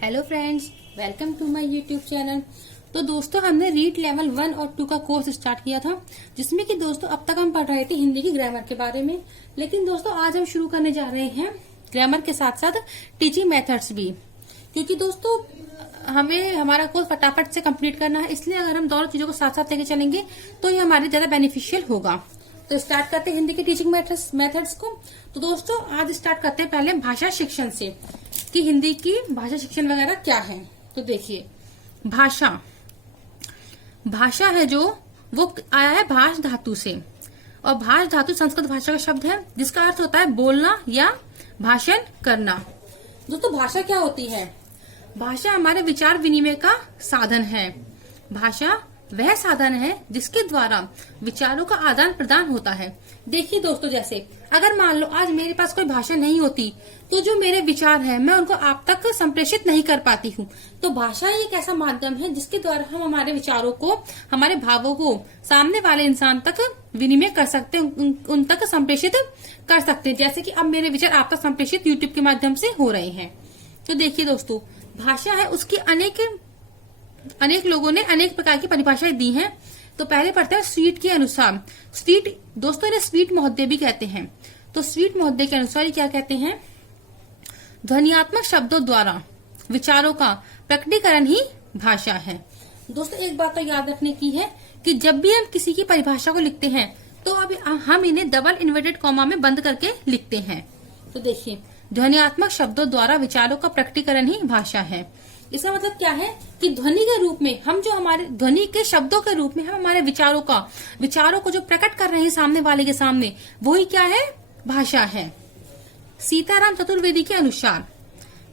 Hello friends, welcome to my YouTube channel. तो दोस्तों, हमने रीड लेवल 1 और 2 का कोर्स स्टार्ट किया था, जिसमें कि दोस्तों अब तक हम पढ़ रहे थे हिंदी की ग्रामर के बारे में। लेकिन दोस्तों आज हम शुरू करने जा रहे हैं ग्रामर के साथ साथ टीचिंग मेथड्स भी, क्योंकि दोस्तों हमें हमारा कोर्स फटाफट से कंप्लीट करना है। इसलिए अगर हम दोनों चीजों को साथ साथ लेके चलेंगे तो ये हमारे ज्यादा बेनिफिशियल होगा। तो स्टार्ट करते हैं हिंदी के टीचिंग मेथड्स को। तो दोस्तों आज स्टार्ट करते हैं पहले भाषा शिक्षण से, कि हिंदी की भाषा शिक्षण वगैरह क्या है। तो देखिए, भाषा है जो वो आया है भाष धातु से, और भाष धातु संस्कृत भाषा का शब्द है जिसका अर्थ होता है बोलना या भाषण करना। दोस्तों भाषा क्या होती है? भाषा हमारे विचार विनिमय का साधन है। भाषा वह साधन है जिसके द्वारा विचारों का आदान प्रदान होता है। देखिए दोस्तों, जैसे अगर मान लो आज मेरे पास कोई भाषा नहीं होती तो जो मेरे विचार है मैं उनको आप तक संप्रेषित नहीं कर पाती हूँ। तो भाषा ही एक ऐसा माध्यम है जिसके द्वारा हम हमारे विचारों को, हमारे भावों को सामने वाले इंसान तक विनिमय कर सकते हैं, उन तक संप्रेषित कर सकते हैं। जैसे कि अब मेरे विचार आप तक संप्रेषित यूट्यूब के माध्यम से हो रहे हैं। तो देखिए दोस्तों, भाषा है उसकी अनेक लोगों ने अनेक प्रकार की परिभाषाएं दी हैं। तो पहले पढ़ते हैं स्वीट के अनुसार। स्वीट दोस्तों इन्हें स्वीट महोदय भी कहते हैं। तो स्वीट महोदय के अनुसार ये क्या कहते हैं? ध्वनियात्मक शब्दों द्वारा विचारों का प्रकटीकरण ही भाषा है। दोस्तों एक बात तो याद रखने की है कि जब भी हम किसी की परिभाषा को लिखते हैं तो अभी हम इन्हें डबल इन्वर्टेड कॉमा में बंद करके लिखते हैं। तो देखिए, ध्वनियात्मक शब्दों द्वारा विचारों का प्रकटीकरण ही भाषा है। इसका मतलब क्या है कि ध्वनि के रूप में हम जो हमारे ध्वनि के शब्दों के रूप में हम हमारे विचारों को जो प्रकट कर रहे हैं सामने वाले के सामने, वही क्या है? भाषा है। सीताराम चतुर्वेदी के अनुसार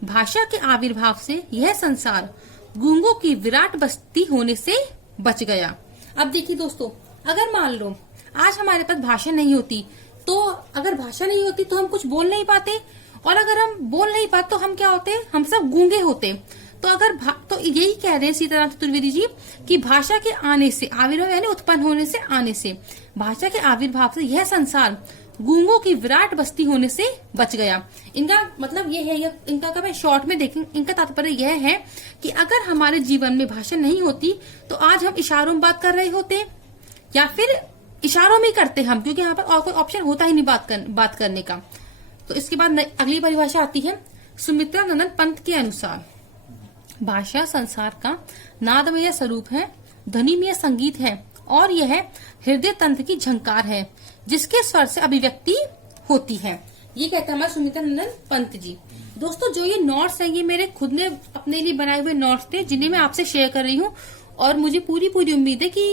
भाषा के आविर्भाव से यह संसार गूंगों की विराट बस्ती होने से बच गया। अब देखिए दोस्तों, अगर मान लो आज हमारे पास भाषा नहीं होती, तो अगर भाषा नहीं होती तो हम कुछ बोल नहीं पाते, और अगर हम बोल नहीं पाते तो हम क्या होते? हम सब गूंगे होते। तो तो यही कह रहे हैं सीताराम चतुर्वेदी जी कि भाषा के आने से, आविर्भाव यानी उत्पन्न होने से, आने से, भाषा के आविर्भाव से यह संसार गूंगों की विराट बस्ती होने से बच गया। इनका मतलब ये है, इनका अगर शॉर्ट में देखें, इनका तात्पर्य यह है कि अगर हमारे जीवन में भाषा नहीं होती तो आज हम इशारों में बात कर रहे होते, या फिर इशारों में करते हम, क्योंकि यहाँ पर और कोई ऑप्शन होता ही नहीं बात करने का। तो इसके बाद अगली परिभाषा आती है सुमित्रा नंदन पंत के अनुसार भाषा संसार का नादमय स्वरूप है, ध्वनिमय संगीत है, और यह हृदय तंत्र की झंकार है जिसके स्वर से अभिव्यक्ति होती है। ये कहते हैं हमारे सुमित्रा नंदन पंत जी। दोस्तों जो ये नोट्स हैं, ये मेरे खुद ने अपने लिए बनाए हुए नोट्स थे, जिन्हें मैं आपसे शेयर कर रही हूँ। और मुझे पूरी उम्मीद है कि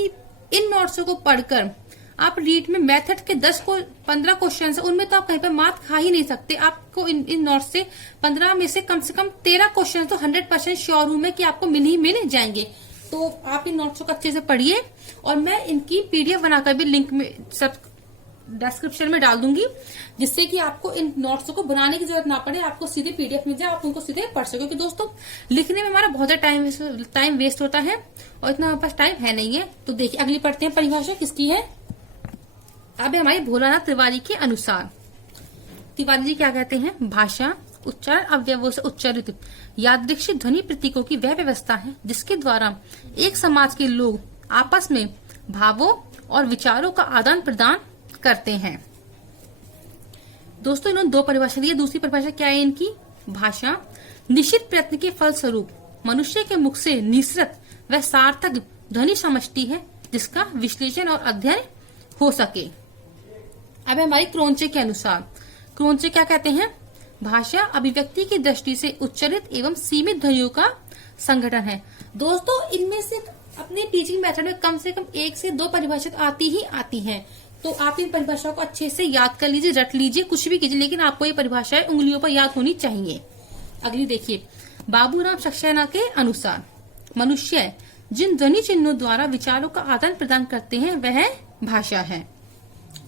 इन नोट्सों को पढ़कर आप रीड में मेथड के 10-15 क्वेश्चन है, उनमें तो आप कहीं पर मार्क खा ही नहीं सकते। आपको इन नोट्स से 15 में से कम 13 क्वेश्चन तो 100% श्योर हूं मैं कि आपको मिल जाएंगे। तो आप इन नोट्स को अच्छे से पढ़िए, और मैं इनकी पीडीएफ बनाकर भी लिंक में सब डिस्क्रिप्शन में डाल दूंगी, जिससे कि आपको इन नोट्स को बनाने की जरूरत ना पड़े, आपको सीधे पीडीएफ मिल जाए, आप उनको सीधे पढ़ सको। क्योंकि दोस्तों लिखने में हमारा बहुत ज्यादा टाइम वेस्ट होता है, और इतना हमारे पास टाइम है नहीं है। तो देखिए अगली पढ़ते हैं परिभाषा किसकी है। अब हमारे भोलानाथ तिवारी के अनुसार, तिवारी जी क्या कहते हैं? भाषा उच्चारण अवयवों से उच्चारित यादृच्छिक ध्वनि प्रतीकों की वह व्यवस्था है जिसके द्वारा एक समाज के लोग आपस में भावों और विचारों का आदान प्रदान करते हैं। दोस्तों इन्होंने 2 परिभाषा दी है। दूसरी परिभाषा क्या है इनकी? भाषा निश्चित प्रयत्न के फलस्वरूप मनुष्य के मुख से निसृत व सार्थक ध्वनि समष्टि है जिसका विश्लेषण और अध्ययन हो सके। अब हमारी क्रोंचे के अनुसार, क्रोंचे क्या कहते हैं? भाषा अभिव्यक्ति की दृष्टि से उच्चारित एवं सीमित ध्वनियों का संगठन है। दोस्तों इनमें से अपने टीचिंग मेथड में कम से कम 1 से 2 परिभाषा आती ही आती हैं। तो आप इन परिभाषाओं को अच्छे से याद कर लीजिए, रट लीजिए, कुछ भी कीजिए, लेकिन आपको ये परिभाषाएं उंगलियों पर याद होनी चाहिए। अगली देखिए, बाबूराम सक्सेना के अनुसार मनुष्य जिन ध्वनि चिन्हों द्वारा विचारों का आदान प्रदान करते हैं वह भाषा है।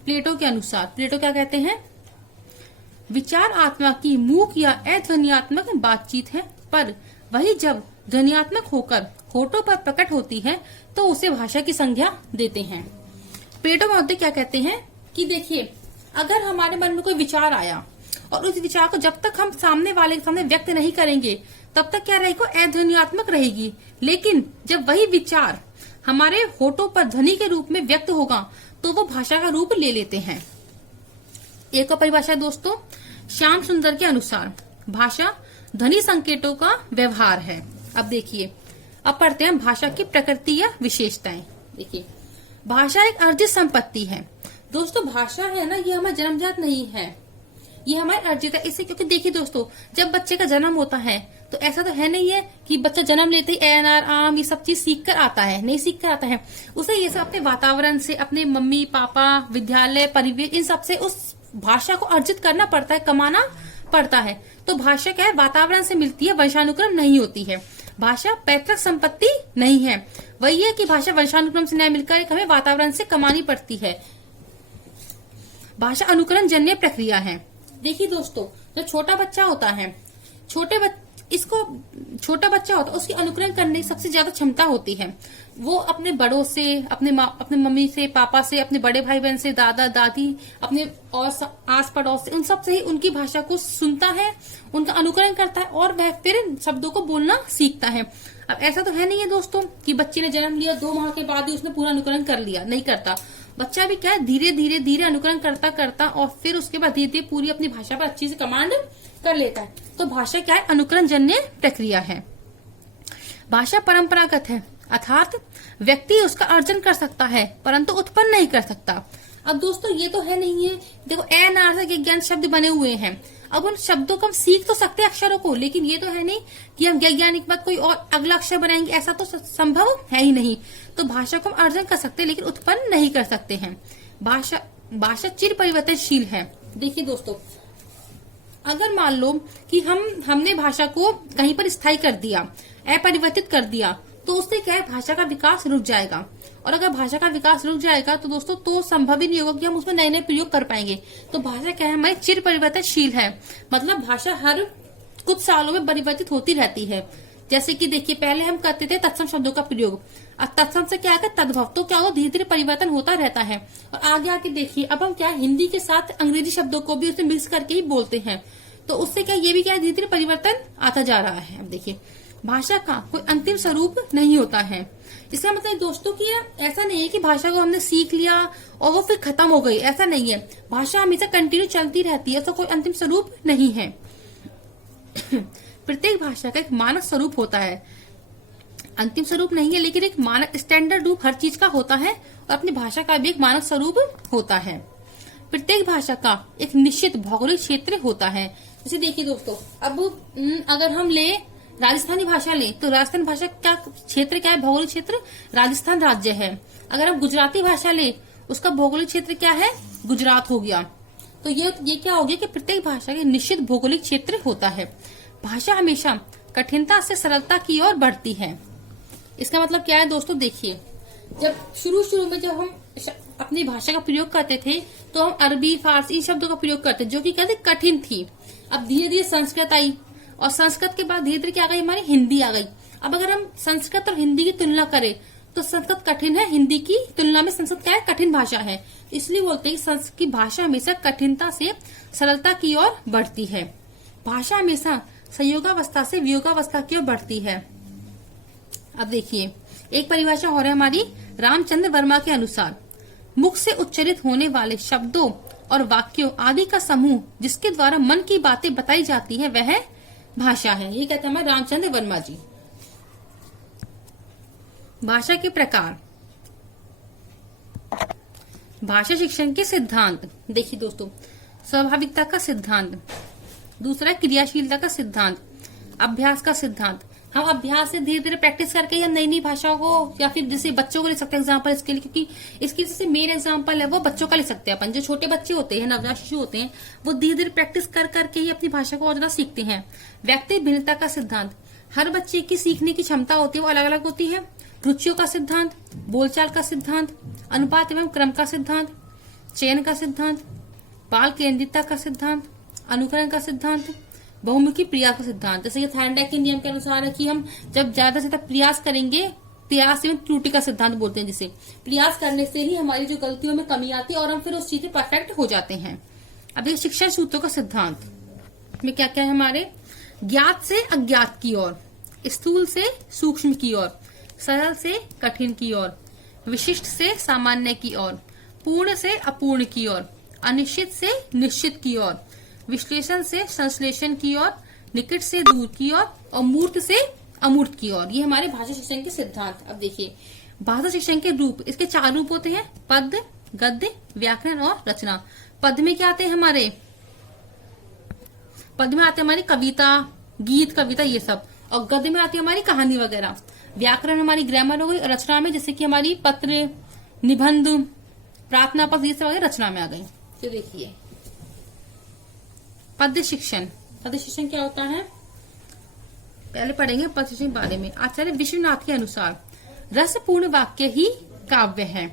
प्लेटो के अनुसार, प्लेटो क्या कहते हैं? विचार आत्मा की मूक या अध्वनियात्मक बातचीत है, पर वही जब ध्वनियात्मक होकर होठों पर प्रकट होती है तो उसे भाषा की संज्ञा देते हैं। प्लेटो महोदय क्या कहते हैं कि देखिए, अगर हमारे मन में कोई विचार आया और उस विचार को जब तक हम सामने वाले के सामने व्यक्त नहीं करेंगे तब तक क्या रहेगी, अध्वन्यात्मक रहेगी। लेकिन जब वही विचार हमारे होठों पर ध्वनि के रूप में व्यक्त होगा तो वो भाषा का रूप ले लेते हैं। एक और परिभाषा दोस्तों, श्याम सुंदर के अनुसार भाषा ध्वनि संकेतों का व्यवहार है। अब देखिए, अब पढ़ते हैं भाषा की प्रकृति या विशेषताएं। देखिए, भाषा एक अर्जित संपत्ति है। दोस्तों भाषा है ना, ये हमारा जन्मजात नहीं है, ये हमारे अर्जित है। इससे क्योंकि देखिए दोस्तों, जब बच्चे का जन्म होता है तो ऐसा तो है नहीं है कि बच्चा जन्म लेते ही ANR आम ये सब चीज सीख कर आता है, नहीं सीख कर आता है। उसे ये सब अपने वातावरण से, अपने मम्मी पापा, विद्यालय, परिवेश, इन सब से उस भाषा को अर्जित करना पड़ता है, कमाना पड़ता है। तो भाषा क्या है, वातावरण से मिलती है, वंशानुक्रम नहीं होती है। भाषा पैतृक संपत्ति नहीं है। वही है कि भाषा वंशानुक्रम से नहीं मिलकर एक हमें वातावरण से कमानी पड़ती है। भाषा अनुकरण जन्य प्रक्रिया है। देखिए दोस्तों, जो छोटा बच्चा होता है, छोटा बच्चा होता है, उसकी अनुकरण करने की सबसे ज्यादा क्षमता होती है। वो अपने बड़ों से, अपने मम्मी से, पापा से, अपने बड़े भाई बहन से, दादा दादी, अपने और आस पड़ोस से, उन सब से ही उनकी भाषा को सुनता है, उनका अनुकरण करता है और वह फिर शब्दों को बोलना सीखता है। अब ऐसा तो है नहीं है दोस्तों कि बच्चे ने जन्म लिया 2 माह के बाद ही उसने पूरा अनुकरण कर लिया, नहीं करता। बच्चा भी क्या है, धीरे धीरे अनुकरण करता और फिर उसके बाद धीरे धीरे पूरी अपनी भाषा पर अच्छी से कमांड कर लेता है। तो भाषा क्या है, अनुकरण जन्य प्रक्रिया है। भाषा परंपरागत है, अर्थात व्यक्ति उसका अर्जन कर सकता है परंतु उत्पन्न नहीं कर सकता। अब दोस्तों ये तो है नहीं है, देखो ANR से वैज्ञानिक शब्द बने हुए हैं। अब उन शब्दों को हम सीख तो सकते हैं अक्षरों को, लेकिन ये तो है नहीं कि हम वैज्ञानिक बात कोई और अगला अक्षर बनाएंगे, ऐसा तो संभव है ही नहीं। तो भाषा को हम अर्जन कर सकते हैं लेकिन उत्पन्न नहीं कर सकते हैं। भाषा चिर परिवर्तनशील है। देखिए दोस्तों, अगर मान लो कि हमने भाषा को कहीं पर स्थायी कर दिया, अपरिवर्तित कर दिया, तो उससे क्या है, भाषा का विकास रुक जाएगा। और अगर भाषा का विकास रुक जाएगा तो दोस्तों तो संभव ही नहीं होगा कि हम उसमें नए नए प्रयोग कर पाएंगे। तो भाषा क्या है, हमारी चिर परिवर्तनशील है, मतलब भाषा हर कुछ सालों में परिवर्तित होती रहती है। जैसे कि देखिए, पहले हम करते थे तत्सम शब्दों का प्रयोग, अब तत्सम से क्या है, तद्भव, तो क्या हो, धीरे धीरे परिवर्तन होता रहता है। और आगे आके देखिए, अब हम क्या हिंदी के साथ अंग्रेजी शब्दों को भी उसमें मिक्स करके ही बोलते हैं, तो उससे क्या ये भी क्या धीरे धीरे परिवर्तन आता जा रहा है। अब देखिए, भाषा का कोई अंतिम स्वरूप नहीं होता है। इसका मतलब दोस्तों कि ऐसा नहीं है कि भाषा को हमने सीख लिया और वो फिर खत्म हो गई, ऐसा नहीं है। भाषा हमेशा कंटिन्यू चलती रहती है, तो कोई अंतिम स्वरूप नहीं है। प्रत्येक भाषा का एक मानक स्वरूप होता है, अंतिम स्वरूप नहीं है लेकिन एक मानक स्टैंडर्ड रूप हर चीज का होता है, और अपनी भाषा का भी एक मानक स्वरूप होता है। प्रत्येक भाषा का एक निश्चित भौगोलिक क्षेत्र होता है। जैसे देखिए दोस्तों, अब अगर हम ले राजस्थानी भाषा ले तो राजस्थान भाषा का क्षेत्र क्या है, भौगोलिक क्षेत्र राजस्थान राज्य है। अगर हम गुजराती भाषा ले, उसका भौगोलिक क्षेत्र क्या है, गुजरात हो गया। तो ये क्या हो गया कि प्रत्येक भाषा के निश्चित भौगोलिक क्षेत्र होता है। भाषा हमेशा कठिनता से सरलता की ओर बढ़ती है। इसका मतलब क्या है दोस्तों, देखिए, जब शुरू में जब हम अपनी भाषा का प्रयोग करते थे तो हम अरबी, फारसी शब्दों का प्रयोग करते जो कि कहते कठिन थी। अब धीरे धीरे संस्कृत आई और संस्कृत के बाद धीरे धीरे क्या आ गई, हमारी हिंदी आ गई। अब अगर हम संस्कृत और हिंदी की तुलना करें तो संस्कृत कठिन है, हिंदी की तुलना में संस्कृत क्या है, कठिन भाषा है। इसलिए बोलते हैं संस्कृत की भाषा हमेशा कठिनता से सरलता की ओर बढ़ती है। भाषा हमेशा संयोगावस्था से वियोगावस्था की ओर बढ़ती है। अब देखिए, एक परिभाषा हो रही है हमारी रामचंद्र वर्मा के अनुसार, मुख से उच्चरित होने वाले शब्दों और वाक्यों आदि का समूह जिसके द्वारा मन की बातें बताई जाती है वह भाषा है। ये कहते हैं हमारे रामचंद्र वर्मा जी। भाषा के प्रकार, भाषा शिक्षण के सिद्धांत। देखिए दोस्तों, स्वाभाविकता का सिद्धांत, दूसरा क्रियाशीलता का सिद्धांत, अभ्यास का सिद्धांत। हम अभ्यास से धीरे धीरे प्रैक्टिस करके हम नई नई भाषाओं को, या फिर जैसे बच्चों को ले सकते हैं एग्जाम्पल इसके लिए, क्योंकि इसकी जैसे मेन एग्जाम्पल है वो बच्चों का ले सकते हैं अपन। जो छोटे बच्चे होते हैं, नवजात शिशु होते हैं, वो धीरे धीरे प्रैक्टिस कर करके ही अपनी भाषा को और ज्यादा सीखते हैं। व्यक्ति भिन्नता का सिद्धांत, हर बच्चे की सीखने की क्षमता होती है वो अलग अलग होती है। रुचियों का सिद्धांत, बोलचाल का सिद्धांत, अनुपात एवं क्रम का सिद्धांत, चयन का सिद्धांत, बाल केंद्रितता का सिद्धांत, अनुकरण का सिद्धांत, बहुमुखी प्रयास का सिद्धांत। जैसे कि थायरनडाइक के नियम के अनुसार है कि हम जब ज्यादा से ज्यादा प्रयास करेंगे, प्रयास एवं त्रुटि का सिद्धांत बोलते हैं, जिसे प्रयास करने से ही हमारी जो गलतियों में कमी आती है और हम फिर उस चीज में परफेक्ट हो जाते हैं। अब देखिए शिक्षण सूत्रों का सिद्धांत में क्या क्या है हमारे, ज्ञात से अज्ञात की ओर, स्थूल से सूक्ष्म की ओर, सरल से कठिन की ओर, विशिष्ट से सामान्य की ओर, पूर्ण से अपूर्ण की ओर, अनिश्चित से निश्चित की ओर, विश्लेषण से संश्लेषण की ओर, निकट से दूर की ओर और मूर्त से अमूर्त की ओर। ये हमारे भाषा शिक्षण के सिद्धांत। अब देखिए भाषा शिक्षण के रूप, इसके 4 रूप होते हैं, पद्य, गद्य, व्याकरण और रचना। पद्य में क्या आते हैं हमारे, पद्य में आते हैं हमारी कविता, गीत, कविता ये सब, और गद्य में आती है हमारी कहानी वगैरह। व्याकरण हमारी ग्रामर हो गई, और रचना में जैसे कि हमारी पत्र, निबंध, प्रार्थना पत्र, ये सब वगैरह रचना में आ गई। तो देखिए पद्य शिक्षण, पद्य शिक्षण क्या होता है पहले पढ़ेंगे पद्य शिक्षण के बारे में। आचार्य विश्वनाथ के अनुसार रसपूर्ण वाक्य ही काव्य है,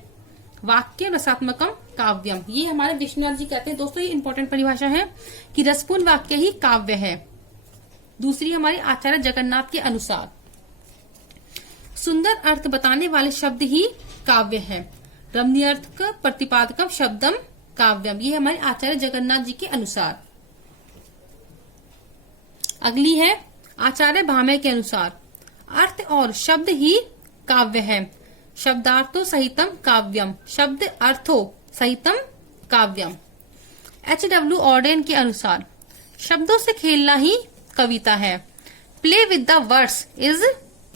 वाक्य रसात्मकम काव्यम। ये हमारे विश्वनाथ जी कहते हैं। दोस्तों ये इंपॉर्टेंट परिभाषा है कि रसपूर्ण वाक्य ही काव्य है। दूसरी हमारे आचार्य जगन्नाथ के अनुसार सुंदर अर्थ बताने वाले शब्द ही काव्य है, रमणीयर्थ प्रतिपादकम शब्दम काव्यम। ये हमारे आचार्य जगन्नाथ जी के अनुसार। अगली है आचार्य भामह के अनुसार अर्थ और शब्द ही काव्य है, शब्दार्थो सहितम काव्यम, शब्द अर्थो सहितम काव्यम। H.W. ऑर्डेन के अनुसार शब्दों से खेलना ही कविता है, play with the words is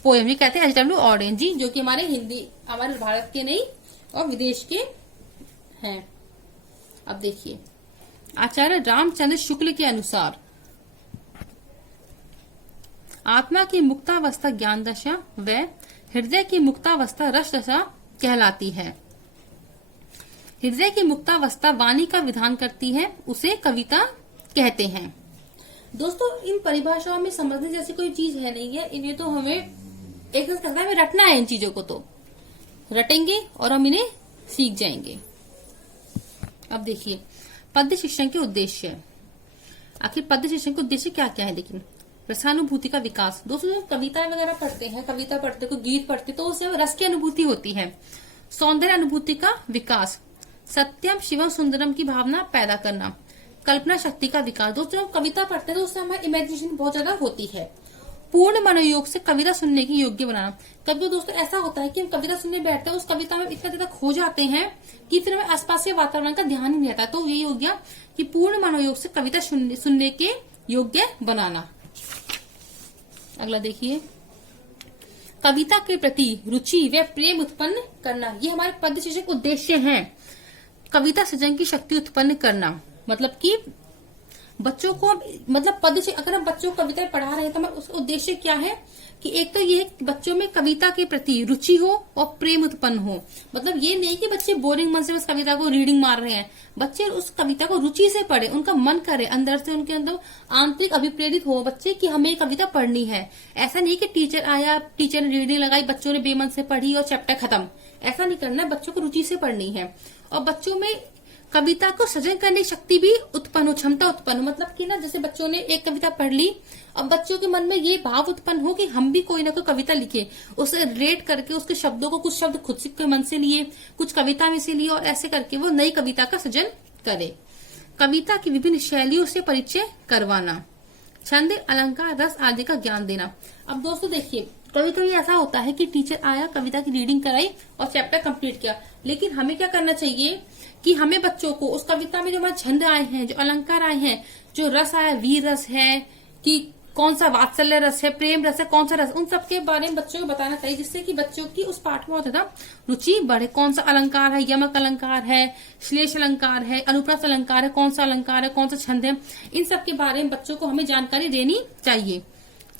poem. ये कहते हैं H.W. ऑर्डेन जी, जो कि हमारे हिंदी, हमारे भारत के नहीं और विदेश के हैं। अब देखिए आचार्य रामचंद्र शुक्ल के अनुसार आत्मा की मुक्तावस्था ज्ञान दशा व हृदय की मुक्तावस्था रस दशा कहलाती है। हृदय की मुक्तावस्था वाणी का विधान करती है, उसे कविता कहते हैं। दोस्तों इन परिभाषाओं में समझने जैसी कोई चीज है नहीं है, इन्हें तो हमें एक कथा में रटना है। इन चीजों को तो रटेंगे और हम इन्हें सीख जाएंगे। अब देखिए पद्य शिक्षण के उद्देश्य, आखिर पद्य शिक्षण के उद्देश्य क्या क्या है। लेकिन रसानुभूति का विकास। दोस्तों जब कविताएं वगैरह पढ़ते हैं, कविता पढ़ते कोई गीत पढ़ते तो उससे रस की अनुभूति होती है। सौंदर्य अनुभूति का विकास, सत्यम शिवम सुंदरम की भावना पैदा करना, कल्पना शक्ति का विकास। दोस्तों जब कविता पढ़ते हैं तो उससे हमारी इमेजिनेशन बहुत ज्यादा होती है। पूर्ण मनोयोग से कविता सुनने की योग्य बनाना। कभी दोस्तों ऐसा होता है कि हम कविता सुनने बैठते हैं, उस कविता में इतना ज्यादा खो जाते हैं कि फिर हमें आसपास के वातावरण का ध्यान ही नहीं रहता। तो यही हो गया कि पूर्ण मनोयोग से कविता सुनने के योग्य बनाना। अगला देखिए कविता के प्रति रुचि व प्रेम उत्पन्न करना। ये हमारे पद्य शिक्षण के उद्देश्य हैं। कविता सृजन की शक्ति उत्पन्न करना, मतलब कि बच्चों को, मतलब पद्य से अगर हम बच्चों को कविताएं पढ़ा रहे हैं तो उसका उद्देश्य क्या है कि एक तो ये बच्चों में कविता के प्रति रुचि हो और प्रेम उत्पन्न हो। मतलब ये नहीं कि बच्चे बोरिंग मन से बस कविता को रीडिंग मार रहे हैं, बच्चे उस कविता को रुचि से पढ़े, उनका मन करे, अंदर से उनके अंदर आंतरिक अभिप्रेरित हो बच्चे कि हमें कविता पढ़नी है। ऐसा नहीं कि टीचर आया, टीचर ने रीडिंग लगाई, बच्चों ने बेमन से पढ़ी और चैप्टर खत्म। ऐसा नहीं करना है, बच्चों को रुचि से पढ़नी है। और बच्चों में कविता को सृजन करने की शक्ति भी उत्पन्न हो, क्षमता उत्पन्न हो। मतलब कि ना जैसे बच्चों ने एक कविता पढ़ ली, अब बच्चों के मन में ये भाव उत्पन्न हो कि हम भी कोई ना कोई कविता लिखे, उसे रेट करके उसके शब्दों को, कुछ शब्द खुद से मन से लिए, कुछ कविता में से लिए, और ऐसे करके वो नई कविता का सृजन करे। कविता की विभिन्न शैलियों से परिचय करवाना, छंद, अलंकार, रस आदि का ज्ञान देना। अब दोस्तों देखिए कभी कभी ऐसा होता है कि टीचर आया, कविता की रीडिंग कराई और चैप्टर कंप्लीट किया, लेकिन हमें क्या करना चाहिए कि हमें बच्चों को उस कविता में जो हमारे छंद आए हैं, जो अलंकार आए हैं, जो रस आया, वीर रस है कि कौन सा वात्सल्य रस है, प्रेम रस है, कौन सा रस, उन सब के बारे में बच्चों को बताना चाहिए, जिससे कि बच्चों की उस पाठ में बहुत ज्यादा रुचि बढ़े। कौन सा अलंकार है, यमक अलंकार है, श्लेष अलंकार है, अनुप्रास अलंकार है, कौन सा अलंकार है, कौन सा छंद है, इन सब के बारे में बच्चों को हमें जानकारी देनी चाहिए।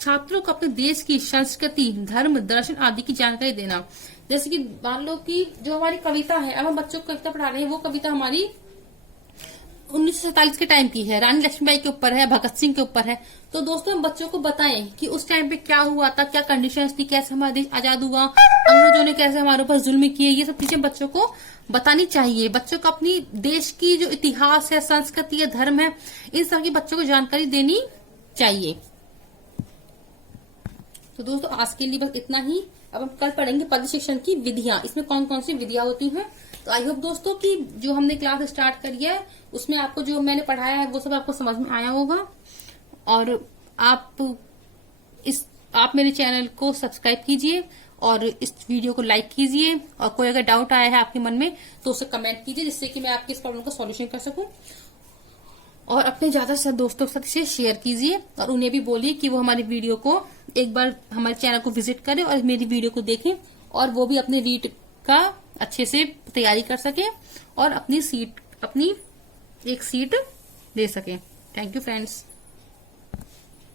छात्रों को अपने देश की संस्कृति, धर्म, दर्शन आदि की जानकारी देना। जैसे कि मान लो कि जो हमारी कविता है, अब हम बच्चों को कविता पढ़ा रहे हैं, वो कविता हमारी 1947 के टाइम की है, रानी लक्ष्मीबाई के ऊपर है, भगत सिंह के ऊपर है। तो दोस्तों हम बच्चों को बताएं कि उस टाइम पे क्या हुआ था, क्या कंडीशंस थी, कैसे हमारा देश आजाद हुआ, अंग्रेजों ने कैसे हमारे ऊपर जुल्म किए, ये सब चीजें बच्चों को बतानी चाहिए। बच्चों को अपनी देश की जो इतिहास है, संस्कृति है, धर्म है, इन सब की बच्चों को जानकारी देनी चाहिए। तो दोस्तों आज के लिए बस इतना ही। अब हम कल पढ़ेंगे पद्य शिक्षण की विधियां, इसमें कौन कौन सी विधियां होती हैं। तो आई होप दोस्तों कि जो हमने क्लास स्टार्ट करी है उसमें आपको जो मैंने पढ़ाया है वो सब आपको समझ में आया होगा। और आप मेरे चैनल को सब्सक्राइब कीजिए और इस वीडियो को लाइक कीजिए, और कोई अगर डाउट आया है आपके मन में तो उसे कमेंट कीजिए, जिससे कि मैं आपकी इस प्रॉब्लम का सॉल्यूशन कर सकूं। और अपने ज्यादा से दोस्तों के साथ इसे शेयर कीजिए, और उन्हें भी बोलिए कि वो हमारी वीडियो को एक बार हमारे चैनल को विजिट करें और मेरी वीडियो को देखें, और वो भी अपने रीट का अच्छे से तैयारी कर सके और अपनी एक सीट ले सके। Thank you friends.